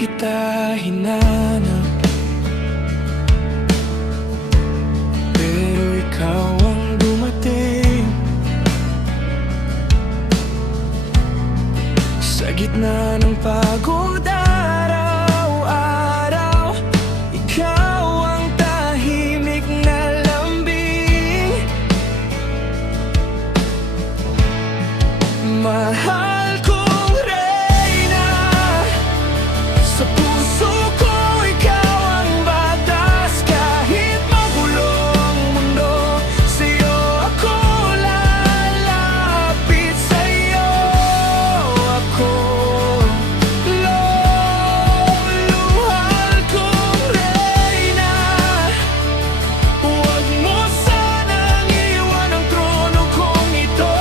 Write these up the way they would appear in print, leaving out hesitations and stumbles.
kita hinanap, pero ikaw ang dumating. Sa gitna ng pagod araw-araw, ikaw ang tahimik na lambing. Mahal kong reyna, sa puso ko ikaw ang batas. Kahit magulo ang mundo, sa'yo ako lalapit. Sa'yo ako luluhal kong reyna. Huwag mo sanang iwan ang trono kong ito.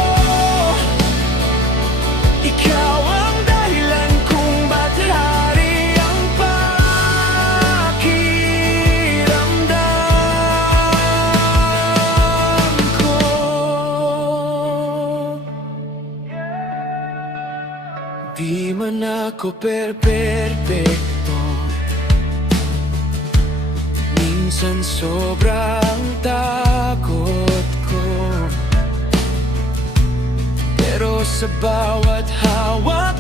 Ikaw ang dahilan kung ba't hari ang pakiramdam ko. Di man ako perpekto, minsan sobrang takot ko, pero sa bawat hawak